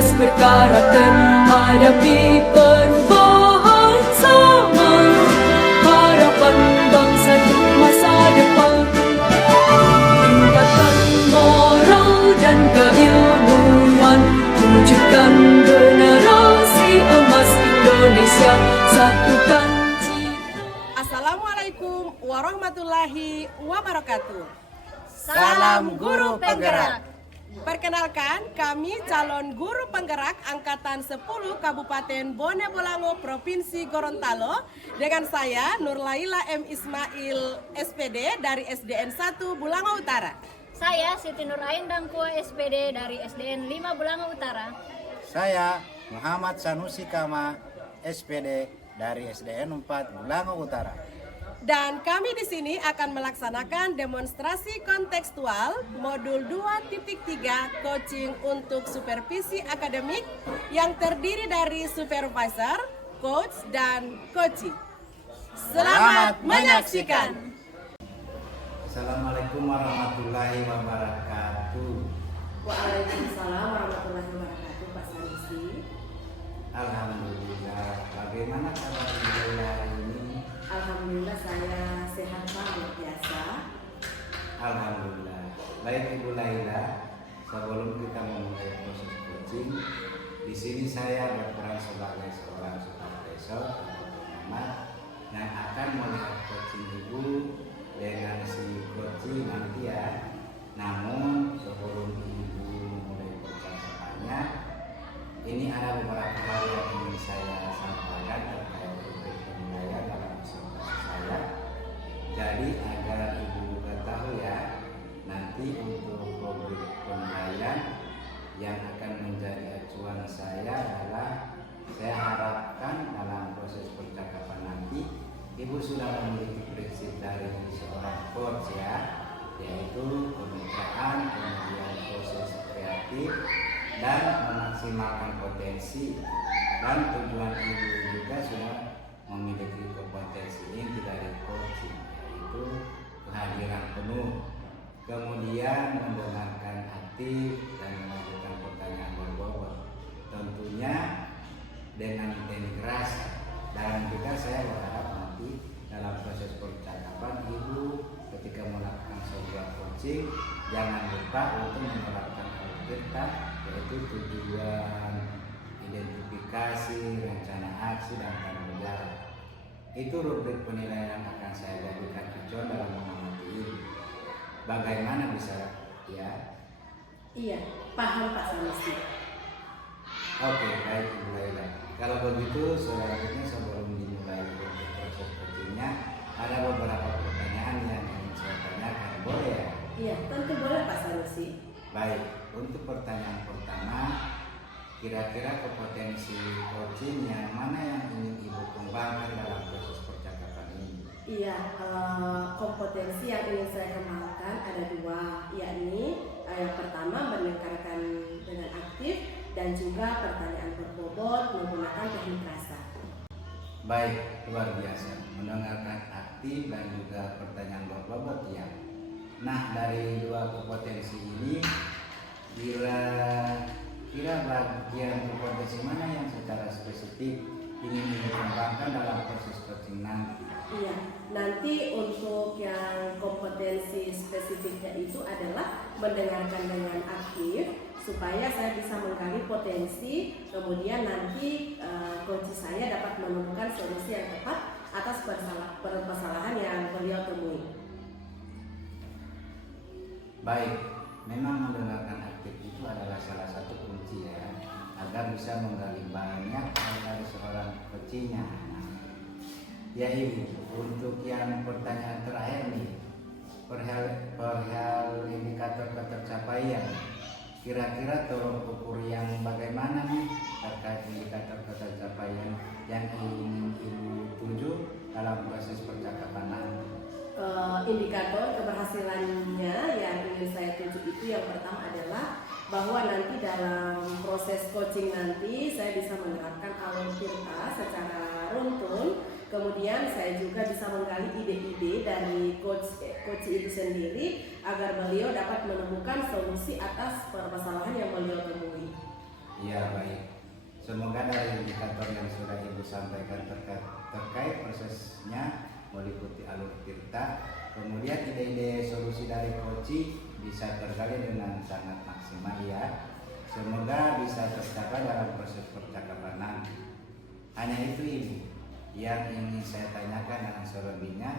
cerdas berkarakter hadapi perubahan zaman, harapan bangsa untuk masa depan. Tingkatkan moral dan keilmuan, wujudkan generasi emas Indonesia, satukan cita. Assalamualaikum warahmatullahi wabarakatuh. Salam Guru Penggerak. Perkenalkan, kami calon guru penggerak Angkatan 10 Kabupaten Bone Bolango, Provinsi Gorontalo. Dengan saya Nurlaila M. Ismail, SPD dari SDN 1 Bulango Utara. Saya Siti Nur Ain Dangkua, SPD dari SDN 5 Bulango Utara. Saya Muhammad Sanusi Kama, SPD dari SDN 4 Bulango Utara. Dan kami di sini akan melaksanakan demonstrasi kontekstual modul 2.3 coaching untuk supervisi akademik yang terdiri dari supervisor, coach, dan coachee. Selamat menyaksikan. Assalamualaikum warahmatullahi wabarakatuh. Waalaikumsalam warahmatullahi wabarakatuh, Pak Sanusi. Alhamdulillah. Bagaimana kabar Ibu hari ini? Alhamdulillah saya sehat banget biasa. Alhamdulillah. Baik Ibu Laila, sebelum kita memulai proses coaching, di sini saya berperan sebagai seorang supervisor atau pengamat yang akan melihat coaching Ibu dengan si coaching nanti ya. Namun sebelum Ibu memulai percakapannya, ini ada beberapa hal yang ingin saya sampaikan terkait rubrik penilaian dalam presentasi saya. Jadi agar Ibu tahu ya, nanti untuk rubrik penilaian yang akan menjadi acuan saya adalah, saya harapkan dalam proses percakapan nanti Ibu sudah memiliki prinsip dari seorang coach ya, yaitu kemitraan, kemudian proses kreatif, dan memaksimalkan potensi. Dan tujuan Ibu juga sudah memiliki kompetensi inti dari coaching, yaitu kehadiran penuh, kemudian mendengarkan aktif dan mengajukan pertanyaan berbobot, tentunya dengan integrasi. Dan juga saya berharap nanti dalam proses percakapan Ibu ketika melakukan sebuah coaching jangan lupa untuk menerapkan kita, yaitu tujuan, identifikasi, rencana aksi, dan tanggung jawab. Itu rubrik penilaian yang akan saya jadikan acuan dalam mengamati ini. Bagaimana bisa ya? Iya, paham Pak Sanusi. Oke, baik Ibu Laila. Kalau begitu selanjutnya sebelum dimulai proses coachingnya, ada beberapa pertanyaan yang ingin saya tanyakan, boleh ya? Iya, tentu boleh Pak Sanusi. Baik, untuk pertanyaan pertama, kira-kira kompetensi coaching yang mana yang ingin Ibu kembangkan dalam proses percakapan ini? Iya, kompetensi yang ingin saya kembangkan ada dua, yakni yang pertama mendengarkan dengan aktif dan juga pertanyaan berbobot menggunakan teknik rasa. Baik, luar biasa. Mendengarkan aktif dan juga pertanyaan berbobot ya. Nah, dari dua kompetensi ini, kira-kira bagian kompetensi mana yang secara spesifik ingin dikembangkan dalam proses coaching nanti? Iya, nanti untuk yang kompetensi spesifiknya itu adalah mendengarkan dengan aktif supaya saya bisa menggali potensi, kemudian nanti coach saya dapat menemukan solusi yang tepat atas permasalahan yang beliau temui. Baik, memang mendengarkan aktif itu adalah salah satu kunci ya, agar bisa menggali banyak hal dari seorang coachingnya. Ya Ibu, untuk yang pertanyaan terakhir nih, perihal indikator ketercapaian, kira-kira tolong ukur yang bagaimana nih terkait indikator ketercapaian yang ingin Ibu tuju dalam proses percakapan nanti? Indikator keberhasilannya yang ingin saya tuju itu yang pertama adalah bahwa nanti dalam proses coaching nanti saya bisa menerapkan alur cerita secara runtun, kemudian saya juga bisa menggali ide-ide dari coach itu sendiri agar beliau dapat menemukan solusi atas permasalahan yang beliau temui. Iya, baik. Semoga dari indikator yang sudah Ibu sampaikan terkait prosesnya meliputi alur tirta, kemudian ide-ide solusi dari coaching bisa tergali dengan sangat maksimal ya. Semoga bisa tercapai dalam proses percakapan nanti. Hanya itu Ibu yang ingin saya tanyakan dengan selebihnya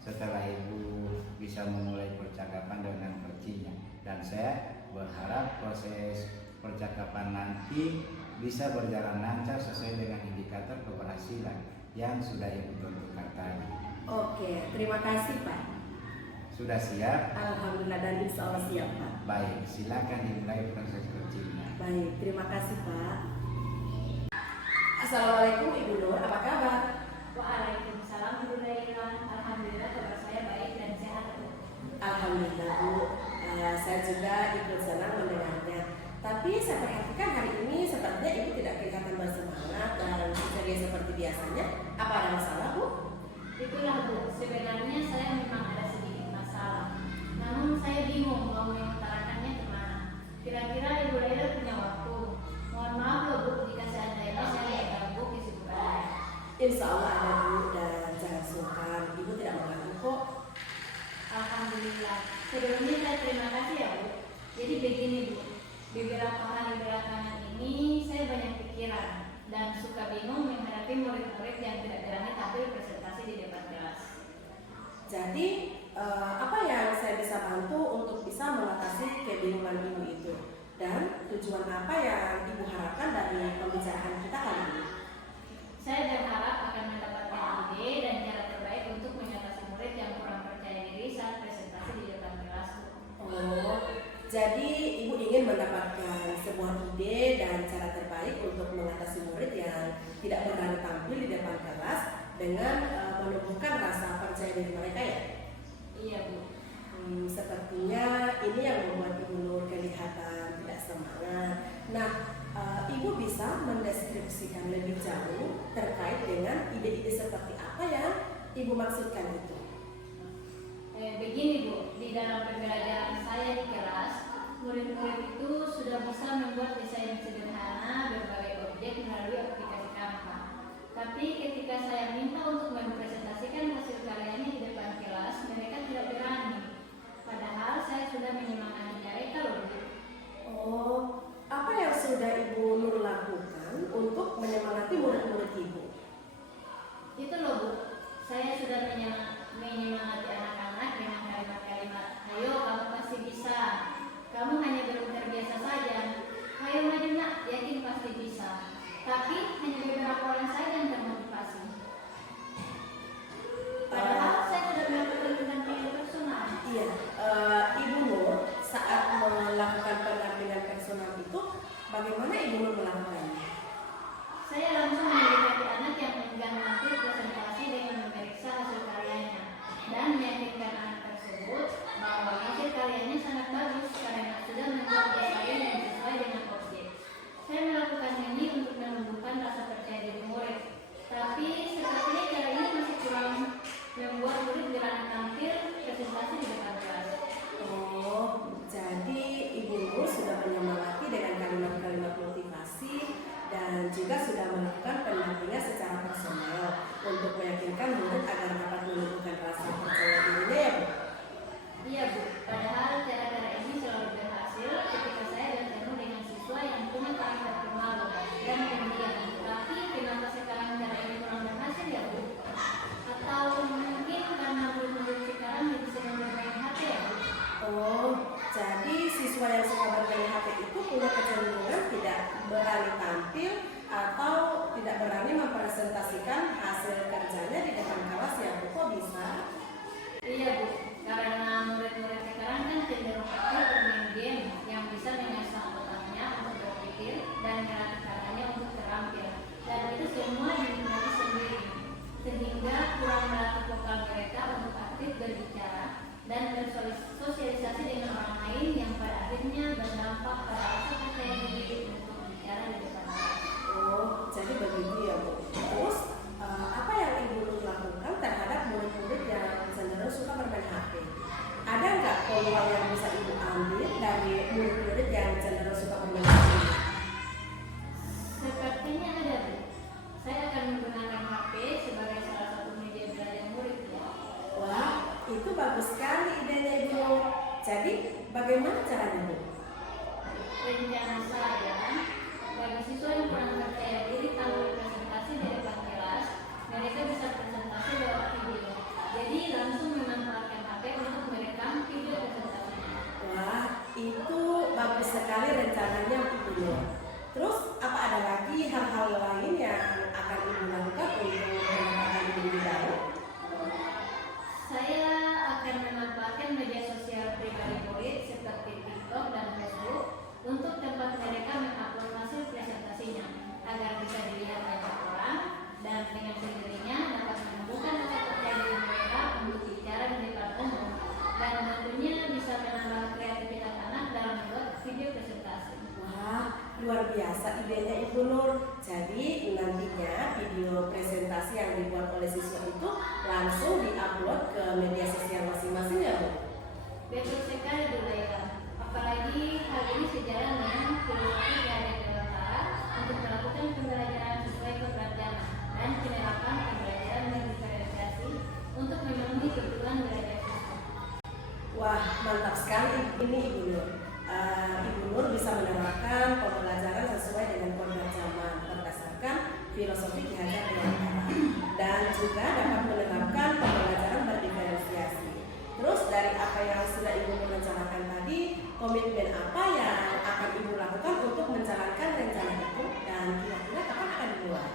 setelah Ibu bisa memulai percakapan dengan coachingnya. Dan saya berharap proses percakapan nanti bisa berjalan lancar sesuai dengan indikator keberhasilan yang sudah Ibu tentukan tadi. Oke, terima kasih Pak. Sudah siap? Alhamdulillah dan insya Allah siap Pak. Baik, silakan dimulai proses coachingnya. Baik, terima kasih Pak. Assalamualaikum Ibu Nur, apa kabar? Waalaikumsalam Bu Laila. Alhamdulillah kabar saya baik dan sehat Bu. Alhamdulillah Bu, saya juga ikut senang mendengarnya. Tapi saya perhatikan hari ini sepertinya Ibu tidak kelihatan bersemangat dan ceria seperti biasanya. Apa ada masalah Bu? Itulah Bu, sebenarnya saya memang ada sedikit masalah. Namun saya bingung mau mengutarakannya kemana. Kira-kira Ibu Laila punya waktu? Mohon maaf loh Bu, jika seandainya saya ganggu kesibukannya. Insya Allah ada Bu dan jangan sungkan, Ibu tidak mengganggu kok. Alhamdulillah. Sebelumnya saya terima kasih ya Bu. Jadi begini Bu, beberapa hari belakangan ini saya banyak pikiran dan suka bingung menghadapi murid-murid yang tidak berani tampil presentasi di depan kelas. Jadi apa yang saya bisa bantu untuk bisa mengatasi kebingungan Ibu itu? Dan tujuan apa yang Ibu harapkan dari pembicaraan kita kali ini? Saya berharap akan mendapatkan ide dan cara terbaik untuk mengatasi murid yang kurang percaya diri saat presentasi di depan kelas. Oh, jadi Ibu ingin mendapatkan sebuah ide dan cara terbaik untuk mengatasi murid yang tidak berani tampil di depan kelas dengan menumbuhkan rasa percaya diri mereka ya? Iya Bu. Sepertinya ini yang membuat Ibu Nur kelihatan tidak semangat. Nah, Ibu bisa mendeskripsikan lebih jauh terkait dengan ide-ide seperti apa yang Ibu maksudkan itu? Begini Bu, di dalam pembelajaran saya di kelas, murid-murid itu sudah bisa membuat desain sederhana berbagai objek melalui aplikasi Canva. Tapi ketika saya minta untuk mempresentasikan hasil karyanya di depan kelas, mereka tidak berani. Padahal saya sudah menyemangati mereka loh Bu. Oh, apa yang sudah Ibu Nur lakukan untuk menyemangati murid-murid Ibu? Itu loh Bu, saya sudah menyemangati anak-anak dengan kalimat-kalimat, ayo kamu pasti bisa, kamu hanya belum terbiasa saja, ayo maju nak, yakin pasti bisa. Tapi hanya beberapa orang saja yang termotivasi. Padahal saya sudah melakukan pendampingan personal. Iya, Ibu Nur saat melakukan pendampingan personal itu, bagaimana Ibu Nur melakukannya? Saya langsung mendekati anak yang enggan tampil presentasi dengan memeriksa hasil karyanya dan meyakinkan anak tersebut bahwa hasil karyanya sangat bagus karena sudah membuat desain yang sesuai dengan objek. Saya melakukan ini untuk menumbuhkan rasa percaya diri murid. Tapi sepertinya cara ini masih kurang membuat murid berani tampil presentasi di depan kelas. Oh, jadi Ibu Nur sudah menyemangati dengan kalimat-kalimat motivasi dan juga sudah melakukan pendampingan secara personal untuk meyakinkan murid agar dapat menumbuhkan rasa percaya dirinya ya Bu? Iya Bu, padahal cara-cara ini selalu berhasil ketika saya bertemu dengan siswa yang punya karakter pemalu dan pendiam. Tapi kenapa sekarang cara ini kurang berhasil ya Bu? Atau mungkin karena murid-murid sekarang lebih sering bermain HP ya Bu? Oh, jadi siswa yang suka bermain HP itu punya kecenderungan tidak berani tampil atau tidak berani mempresentasikan hasil kerjanya di depan kelas ya Bu? Kok bisa? Iya Bu, karena murid-murid sekarang kan Bagaimana caranya, Bu? Rencana saya bagi siswa yang kurang percaya diri tampil presentasi di depan kelas, mereka bisa presentasi lewat video. Jadi langsung memanfaatkan HP untuk merekam video presentasinya. Wah, itu bagus sekali rencananya, Bu Nur. Terus apa ada lagi hal-hal lain yang akan Ibu lakukan untuk mendapatkan ilmu baru? Saya akan memanfaatkan media sosial pribadi murid seperti TikTok dan Facebook untuk tempat mereka mengupload hasil presentasinya agar bisa dilihat banyak orang dan dengan sendirinya dapat menumbuhkan rasa percaya diri mereka untuk bicara di depan umum dan tentunya bisa menambah kreativitas anak dalam membuat video presentasi. Wah, luar biasa idenya Ibu Nur. Jadi nantinya video presentasi yang dibuat oleh siswa itu langsung diupload ke media sosial masing-masing ya, Bu? Betul sekali Bu Laila. Apalagi hal ini sejalan dengan filosofi dari Dewata untuk melakukan pembelajaran sesuai keberadaan dan penerapan pembelajaran yang diferensiasi untuk memenuhi kebutuhan belajar siswa. Wah, mantap sekali ini Ibu Nur. Ibu Nur bisa menerapkan pembelajaran sesuai dengan kodrat zaman berdasarkan filosofi Ki Hajar Dewantara dan juga dapat menerapkan pembelajaran berdiferensiasi. Terus dari apa yang sudah Ibu Nur rencanakan tadi, komitmen apa yang akan Ibu lakukan untuk menjalankan rencana itu dan kira-kira kapan akan dimulai?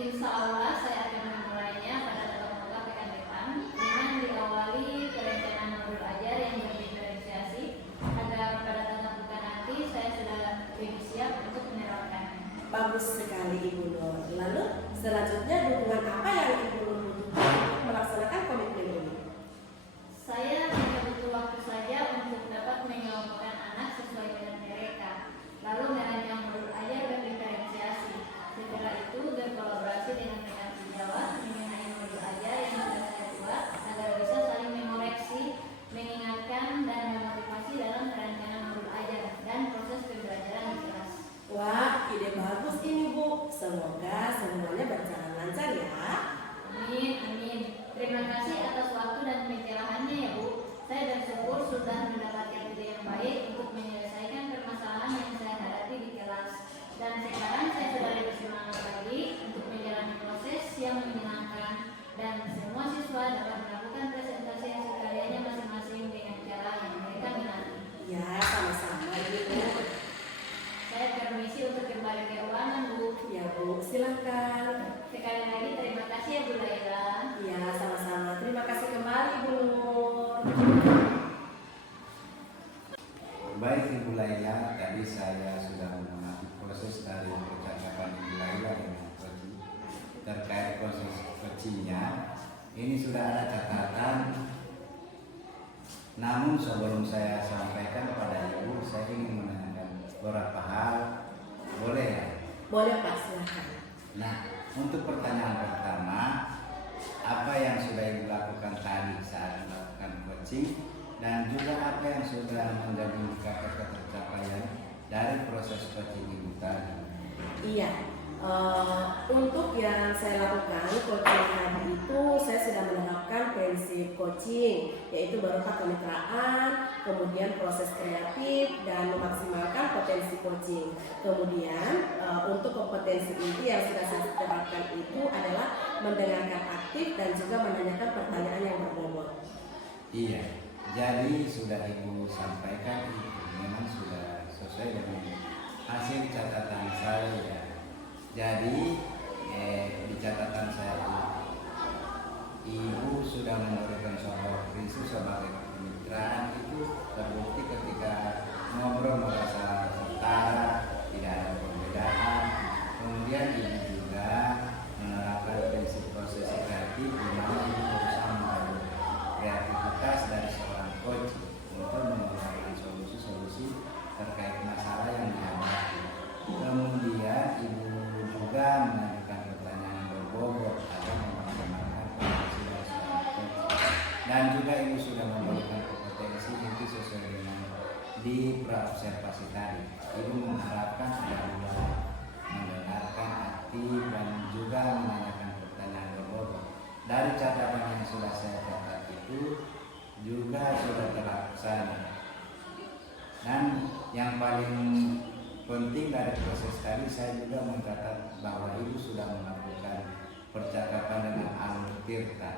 Insya Allah saya akan memulainya pada tatap muka pekan depan dengan diawali perencanaan modul ajar yang berdiferensiasi agar pada tatap muka nanti saya sudah lebih siap untuk menerapkannya. Bagus sekali Ibu Nur. Lalu selanjutnya dukungan apa yang Ibu Nur butuhkan untuk melaksanakan komitmen ini? Saya hanya butuh waktu saja untuk dapat mengelompokkan anak sesuai dengan mereka, lalu merancang modul ajar berdiferensiasi. Setelah itu berkolaborasi dengan rekan sejawat mengenai modul ajar yang sudah saya buat agar bisa saling mengoreksi, mengingatkan dan memotivasi dalam perancangan modul ajar dan proses pembelajaran di kelas. Wah, ide bagus ini Bu. Semoga semuanya berjalan lancar ya. Amin, amin. Terima kasih atas waktu dan pencerahannya ya Bu. Saya bersyukur sudah mendapatkan ide yang baik untuk menyelesaikan permasalahan yang saya hadapi di kelas. Dan sekarang saya sudah lebih semangat lagi untuk menjalani proses yang menyenangkan dan semua siswa dapat melakukan presentasi hasil karyanya masing-masing dengan cara yang mereka minati. Ya, sama-sama Ibu. Saya permisi untuk kembali ke ruangan Bu. Ya Bu, silakan. Sekali lagi terima kasih ya Bu Laila. Ya, sama-sama. Terima kasih kembali Bu Nur. Baik Ibu Laila, tadi saya sudah mengamati proses dari percakapan Ibu Laila dengan Koji terkait proses Kojinya. Ini sudah ada catatan. Namun sebelum saya sampaikan kepada Ibu, saya ingin menanyakan beberapa hal. Boleh ya? Boleh Pak, silakan. Nah, untuk pertanyaan pertama, apa yang sudah Ibu lakukan tadi saat melakukan coaching dan juga apa yang sudah menjadi capaian dari proses coaching Ibu tadi? Iya, untuk yang saya lakukan coaching tadi itu saya sudah menerapkan prinsip coaching, yaitu berupa kemitraan, kemudian proses kreatif dan memaksimalkan potensi coaching. Kemudian untuk kompetensi inti yang sudah saya terapkan itu adalah mendengarkan aktif dan juga menanyakan pertanyaan yang berbobot. Iya, jadi sudah Ibu sampaikan itu memang sudah sesuai dengan hasil catatan saya ya. Jadi di catatan saya Ibu sudah memberikan sebuah prinsip sebagai kemitraan itu terbukti ketika ngobrol merasa setara, tidak ada perbedaan. Kemudian Ibu juga menerapkan prinsip proses kreatif di mana Ibu berusaha mengadu kreativitas dari seorang coach untuk mengeluarkan solusi-solusi terkait masalah yang dihadapi. Kemudian Ibu juga mengajukan pertanyaan berbobot atau memaksimalkan potensi dari seorang coach. Dan juga Ibu sudah memberikan kompetensi itu sesuai dengan di praobservasi tadi. Ibu mengharapkan ada dua, mendengarkan aktif dan juga menanyakan pertanyaan berbobot. Dari catatan yang sudah saya catat itu juga sudah terlaksana. Dan yang paling penting dari proses tadi, saya juga mencatat bahwa ibu sudah melakukan percakapan dengan Alur Tirta,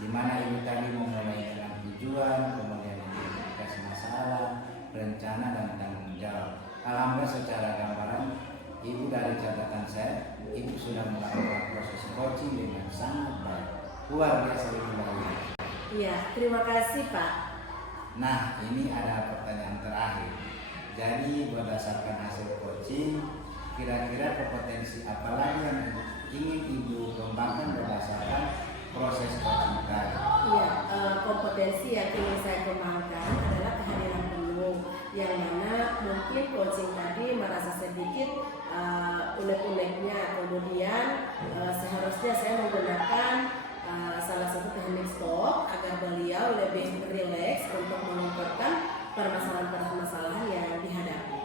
di mana ibu tadi memulai dengan tujuan, kemudian identifikasi masalah, rencana, dan tanggung jawab. Alhamdulillah secara gambaran, ibu dari catatan saya, ibu sudah melakukan proses coaching dengan sangat baik. Luar biasa ibu dari. Iya, terima kasih Pak. Nah, ini ada pertanyaan terakhir. Jadi berdasarkan hasil coaching, kira-kira kompetensi apa lagi yang ingin ibu kembangkan berdasarkan proses coaching tadi? Iya, kompetensi yang ingin saya kembangkan adalah kehadiran penuh, yang mana mungkin coaching tadi merasa sedikit unek-uneknya. Kemudian seharusnya saya menggunakan salah satu teknik stop agar beliau lebih rileks untuk mengungkapkan permasalahan-permasalahan yang dihadapi.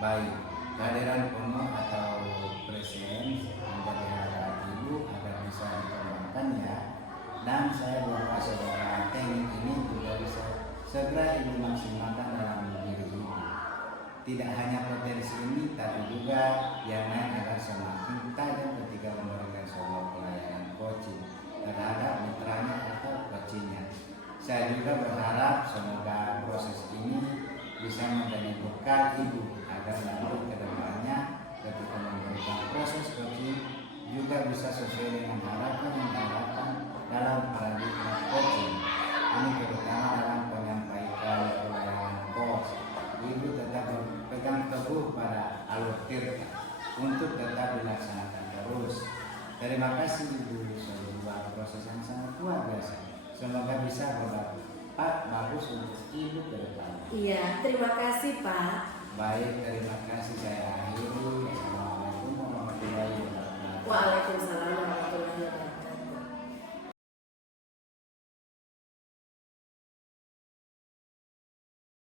Baik, kehadiran penuh atau presence menjadi harapan ibu agar bisa dikembangkan ya. Dan saya berharap semoga teknik ini juga bisa segera ibu maksimalkan dalam diri ibu. Tidak hanya potensi ini, tapi juga yang lain agar semakin tajam ketika memberikan sebuah pelayanan coaching terhadap mitranya atau coachingnya. Saya juga berharap semoga proses ini bisa menjadi bekal ibu agar nanti ke depannya ketika memberikan proses coaching juga bisa sesuai dengan harapan yang diharapkan dalam paradigma coaching. Ini terutama dalam penyampaikan pelayanan coach. Ibu tetap berpegang teguh pada Alur Tirta untuk tetap dilaksanakan terus. Terima kasih ibu sebuah proses yang sangat luar biasa. Semoga bisa berdampak bagus untuk ibu ke depan. Iya, terima kasih Pak. Baik, terima kasih, saya akhiri.